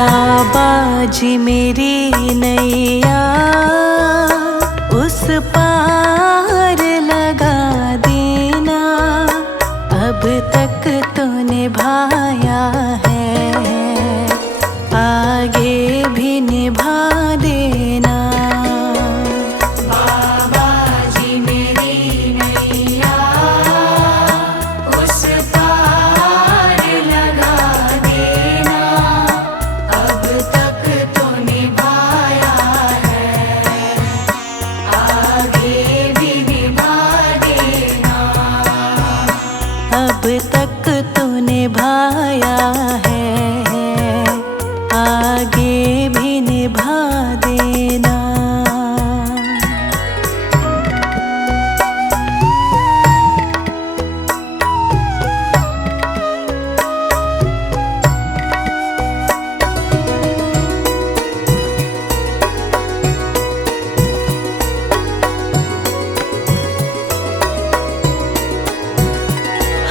बाबा जी मेरी नैया उस पार लगा देना, अब तक तो निभाया है, आगे भी निभा देना। बाबा जी मेरी नैया उस पार लगा देना, अब तक तो निभाया है, आगे भी निभा देना। अब तक तो निभाया है, आगे भी निभा देना।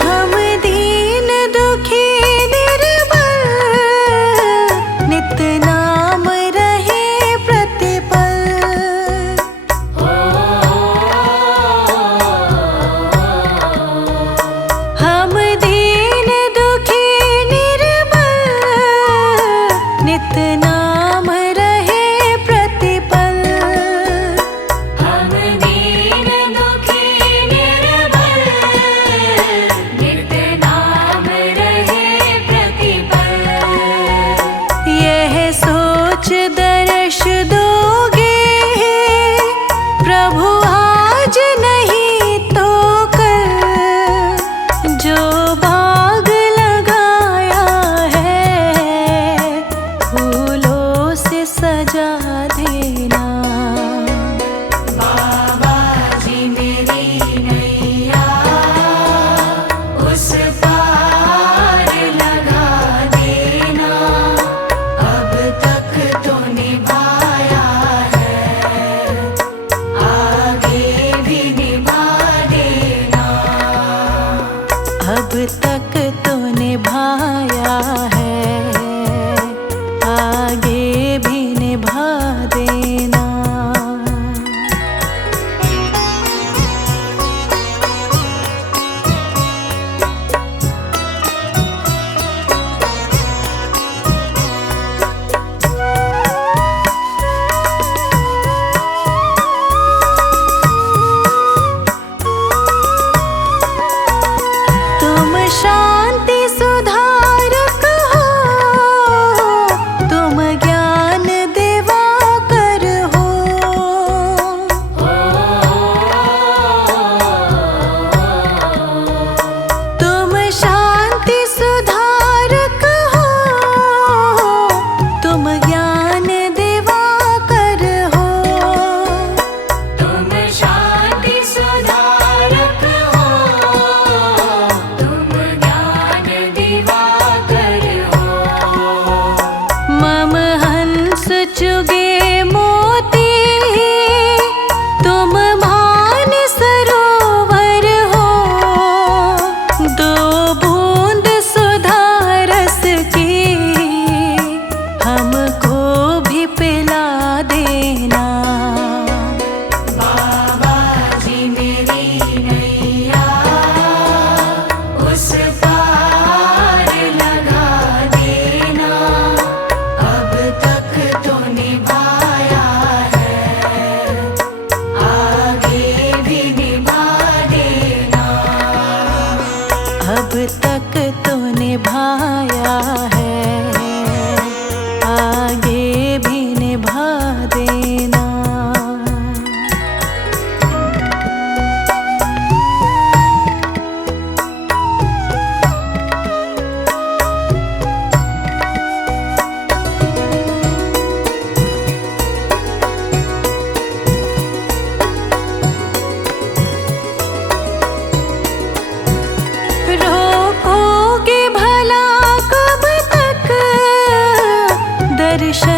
हम दीन दुखी निर्बल, नित नाम रहे प्रतिपल। हम दीन दुखी निर्बल, नित नाम रहे प्रतिपल। हम दीन दुखी निर्बल, नित नाम रहे प्रतिपल। यह सोच दर्श दोगे प्रभु आज नहीं तो कल, जो बाग लगाया है फूलों से सजा देना। बाबा जी मेरी नैया उस पार लगा देना, अब तक तो निभाया है, आगे भी निभा देना। अब तक तो निभाया है, आगे भी निभा देना। तुम शांति सुधारक हो, तुम ज्ञान दिवाकर हो। तुम शांति सुधारक हो, तुम ज्ञान दिवाकर हो। तुम शांति सुधारक हो, तुम ज्ञान दिवाकर हो। मम हंस चुगे मोती, तुम मान सरोवर हो। दो बूंद सुधा रस की हमको भी पिला देना। बाबा जी मेरी नैया उस पार लगा देना, अब तक तो निभाया है, आगे भी निभा देना। अब तक तो निभाया है, आगे भी निभा देना। रोकोगे भला कब तक दर्शन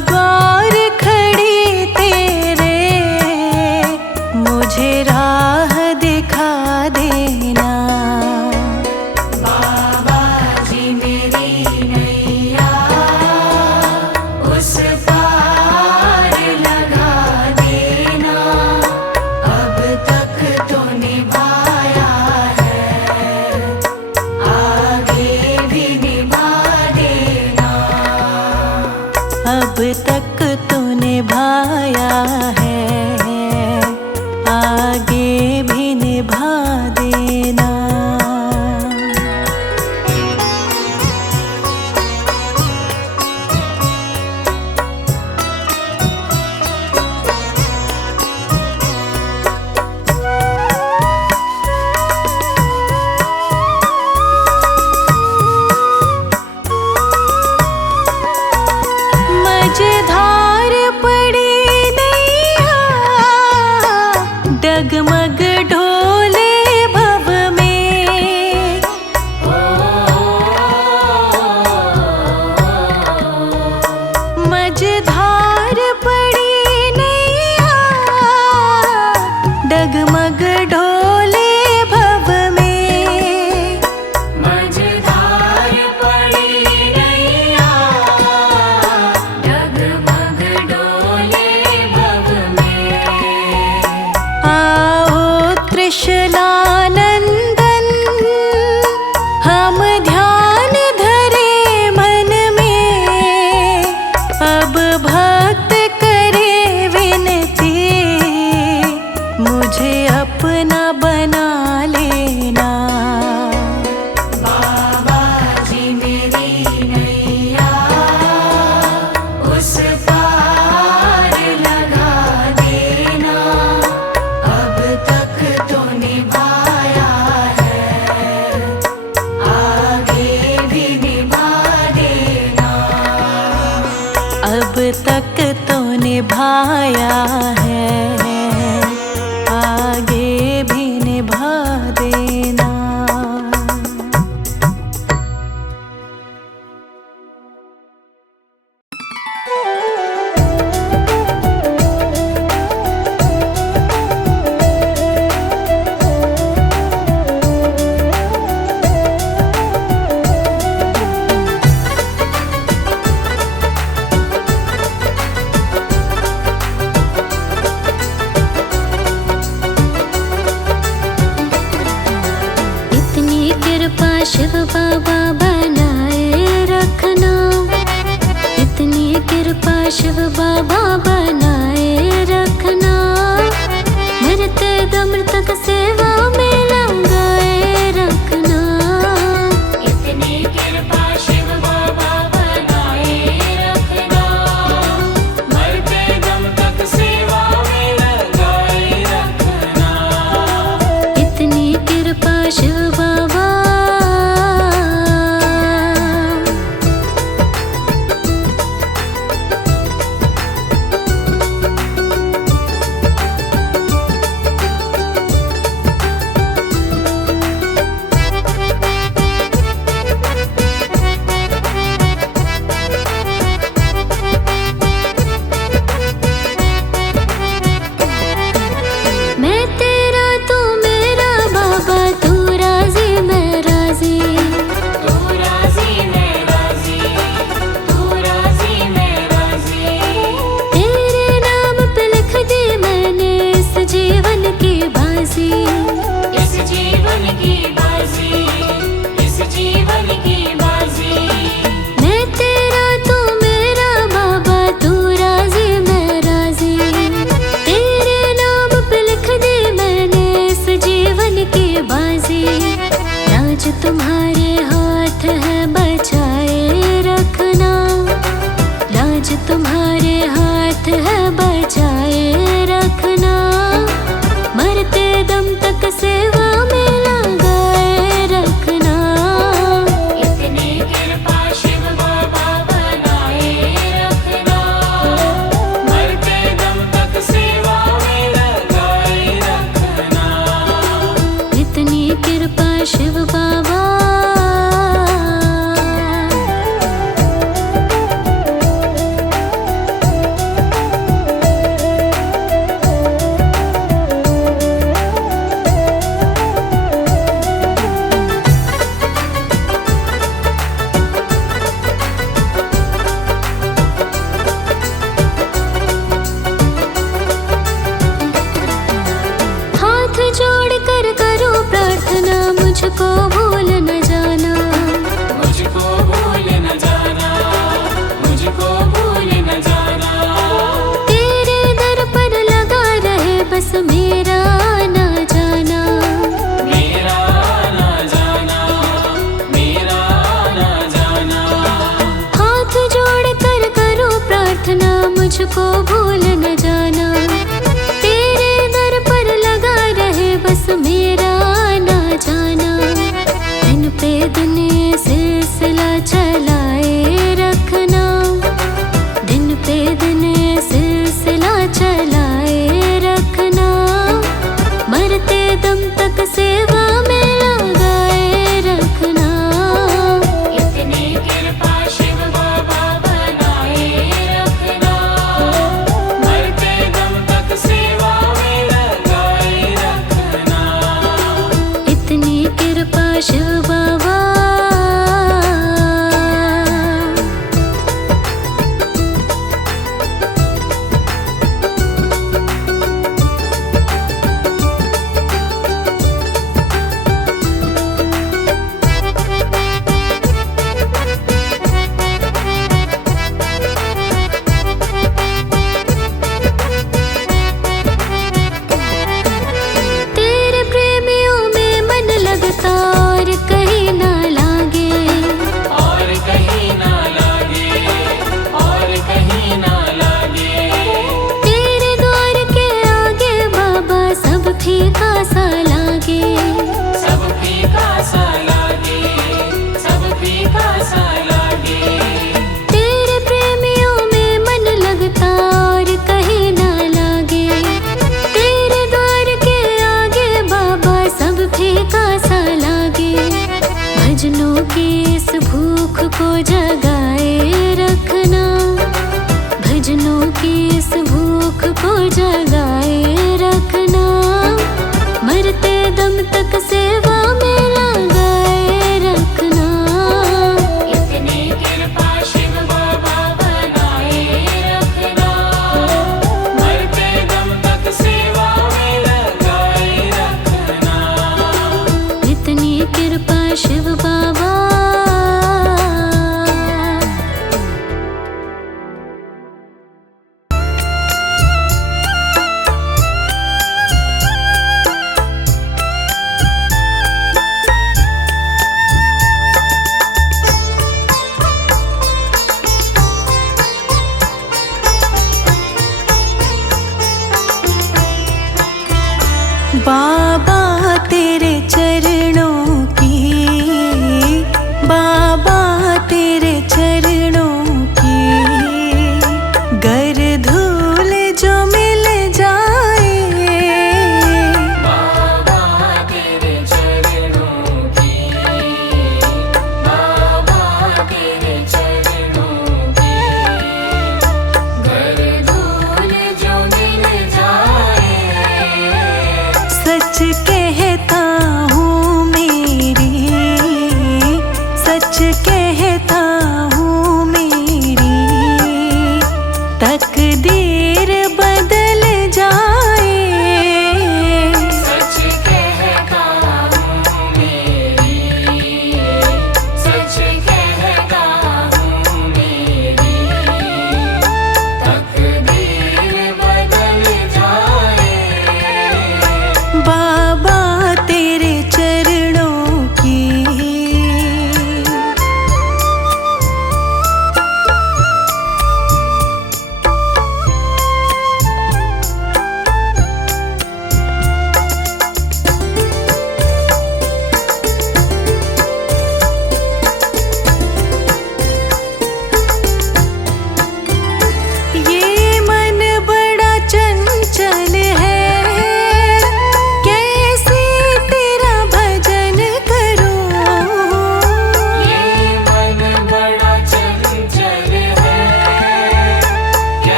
द्वार खड़ी तेरे, मुझे राह दिखा देना। बाबा जी मेरी नैया उस पार लगा देना, अब तक तो निभाया है, आगे भी निभा देना। अब तक तूने भाया है, आगे भी निभा देना। मझधार पड़ी नैया, डगमग ढोले भव में। मझधार पड़ी नैया, डगमग ढोले भव में। मझधार पड़ी नैया डगमग डोले भव में। आओ त्रिशलानंदन, हम ध्यान धरे मन में। अब भक्त करे विनती, मुझे अपना बना लेना। बाबा जी मेरी नैया उस पार लगा देना, अब तक तो निभाया है, आगे भी निभा देना। अब तक तो निभाया है, आगे भी निभा देना। इतनी कृपा शिव बाबा बनाए रखना, इतनी कृपा शिव बाबा बनाए रखना। मरते दम तक सेवा में लगाए रखना। इतनी कृपा शिव बाबा बनाए रखना, मरते दम तक सेवा में लगाए रखना। इतनी कृपा शिव बाबा। मैं तेरा तू मेरा बाबा, तू राजी मैं राजी। तू राजी मैं राजी, तू राजी मैं राजी। तेरे नाम पे लिख दी मैंने इस जीवन की बाजी। इस जीवन की बाजी, इस जीवन की बाजी। मैं तेरा तू मेरा बाबा, तू राजी मैं राजी। तेरे नाम पे लिख दी मैंने इस जीवन की बाजी। राज तुम्हारे हाथ है बचाए रखना, राज तुम्हारे हाथ है बचाए रखना। मरते दम तक सेवा में लगाए रखना। इतनी कृपा शिव बाबा बनाए रखना, मरते दम तक सेवा में लगाए रखना। इतनी कृपा शिव बाबा। मुझको भूल न जाना। तेरे दर पर लगा रहे बस मेरा आना जाना। दिन पे दिन ये सिलसिला चलाए रखना। दिन पे दिन ये सिलसिला चलाए रखना। मरते दम तक सेवा में लगाए रखना। इतनी कृपा शिव बाबा बनाए रखना। मरते दम तक सेवा में लगाए रखना। इतनी कृपा शिव बाबा। तेरे प्रेमियों में मन लगता और कहीं ना लागे। और कहीं ना लागे, और कहीं ना लागे। तेरे द्वार के आगे बाबा सब फीका सा लागे। सब फीका सा लागे, सब फीका सा लागे। तेरे प्रेमियों में मन लगता और कहीं ना लागे। तेरे द्वार के आगे बाबा सब फीका सा लागे। भजनों की इस भूख को जगाए रखना। भजनों की इस भूख को जगाए रखना। मरते दम तक सेवा में लगाए रखना। इतनी कृपा शिव बाबा बनाए रखना। मरते दम तक सेवा में लगाए रखना। इतनी कृपा शिव बाबा।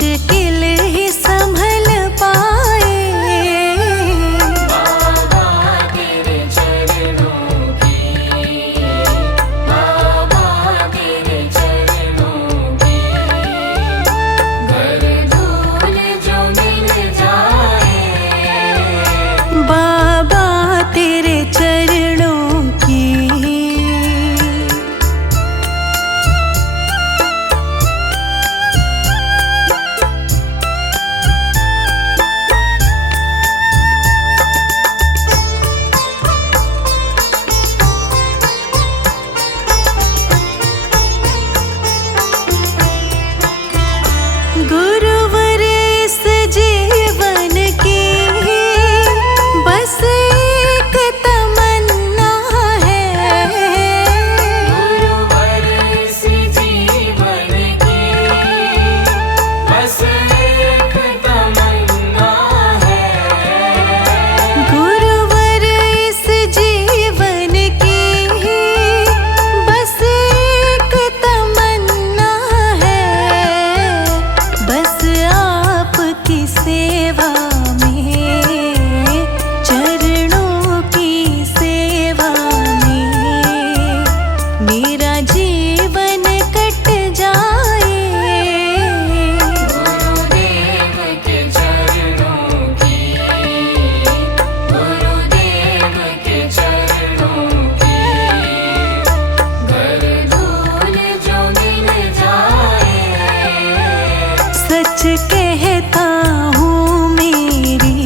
मुश्किल ही संभल पाए। बाबा तेरे चरणों की, बाबा तेरे चरणों की, घर धूल जो मिल जाए। बाबा तेरे चरणों की। गुरुवर इस जीवन की बस एक तमन्ना है। गुरुवर इस जीवन की बस एक तमन्ना है। गुरुवर इस जीवन की बस एक तमन्ना है। बस आपकी सेवा में, चरणों की सेवा में मेरा जीवन कट जाए। गुरुदेव के चरणों की, गुरुदेव के चरणों की, घर धूल जो मिल जाए। सच कहता हूँ मेरी,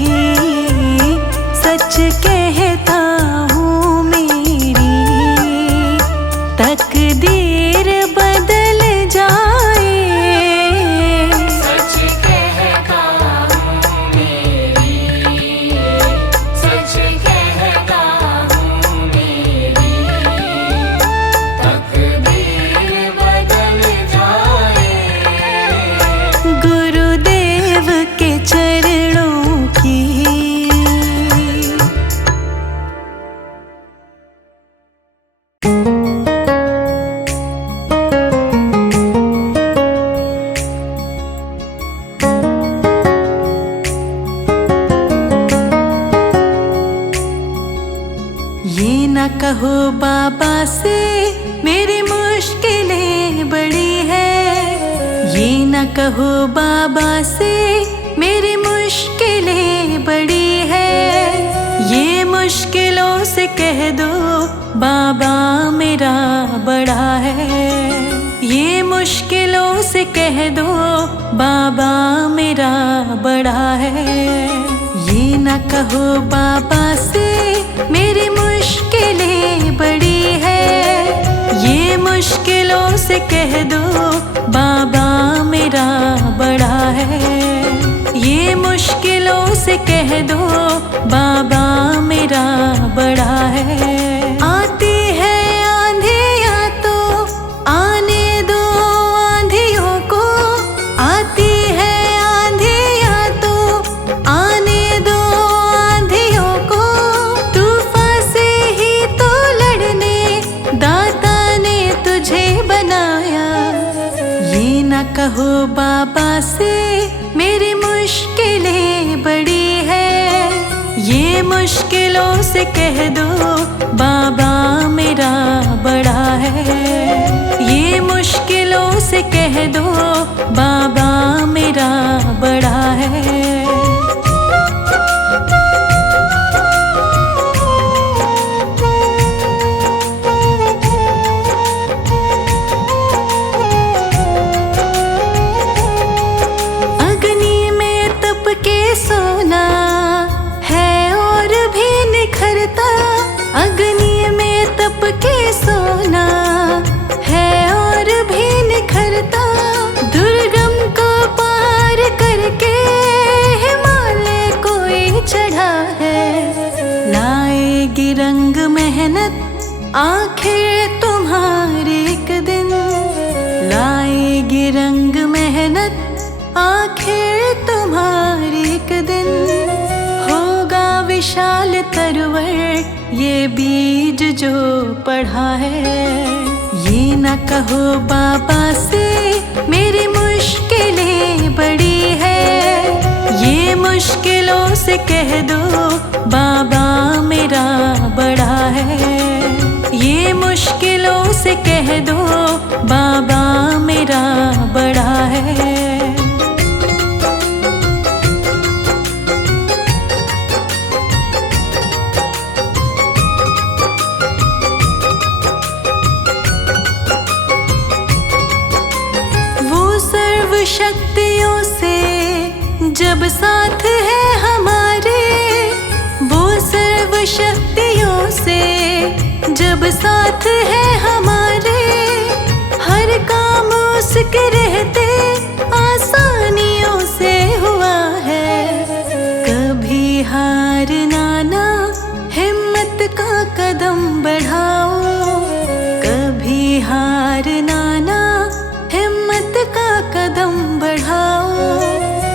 सच कहता हूँ मेरी तकदीर बदल जाए। सच कहता हूँ मेरी, सच कहता हूँ मेरी तकदीर बदल जाए। गुरुदेव के चरणों की। ये न कहो बाबा से मेरी मुश्किलें बड़ी है। ये न कहो बाबा से मेरी मुश्किलें बड़ी है। ये मुश्किलों से कह दो बाबा मेरा बड़ा है। ये मुश्किलों से कह दो बाबा मेरा बड़ा है। ये न कहो बाबा से मेरी मुश्किलें बड़ी है। ये मुश्किलों से कह दो बाबा मेरा बड़ा है। ये मुश्किलों से कह दो बाबा मेरा बड़ा है। आती है आंधियाँ तो आने दो आंधियों को। आती है आंधियाँ तो आने दो आंधियों को। तूफान से ही तो लड़ने दाता ने तुझे बनाया। ये न कहो बाबा से मेरी मुश्किलें बड़ी है। ये मुश्किलों से कह दो बाबा मेरा बड़ा है। ये मुश्किलों से कह दो बाबा मेरा बड़ा है। अग्नि में तप के सोना है और भी निखरता। अग्नि में तप के सोना है और भी निखरता। दुर्गम को पार करके हिमालय कोई चढ़ा है। लाएगी रंग मेहनत आखिर तुम्हारे एक दिन। लाएगी रंग मेहनत आखिर तुम्हारे एक दिन। होगा विशाल तरवर ये बीज जो पढ़ा है। ये न कहो बाबा से मेरी मुश्किलें बड़ी दो बाबा मेरा बड़ा है। ये मुश्किलों से कह दो बाबा मेरा बड़ा है। शक्तियों से जब साथ है हमारे, वो सर्व शक्तियों से जब साथ है हमारे, हर काम उसके रहते आसानियों से हुआ है। कभी हारना ना, हिम्मत का कदम बढ़ाओ, कभी हारना ना, हिम्मत का कदम बढ़ाओ।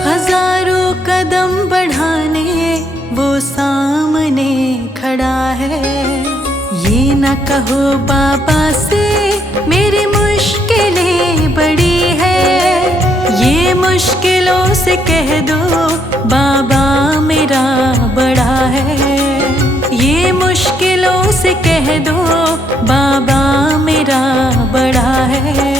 हजारों कदम बढ़ाने वो सामने खड़ा है। ये न कहो बाबा से मेरी मुश्किलें बड़ी है, ये मुश्किलों से कह दो बाबा मेरा बड़ा है। ये मुश्किलों से कह दो बाबा मेरा बड़ा है।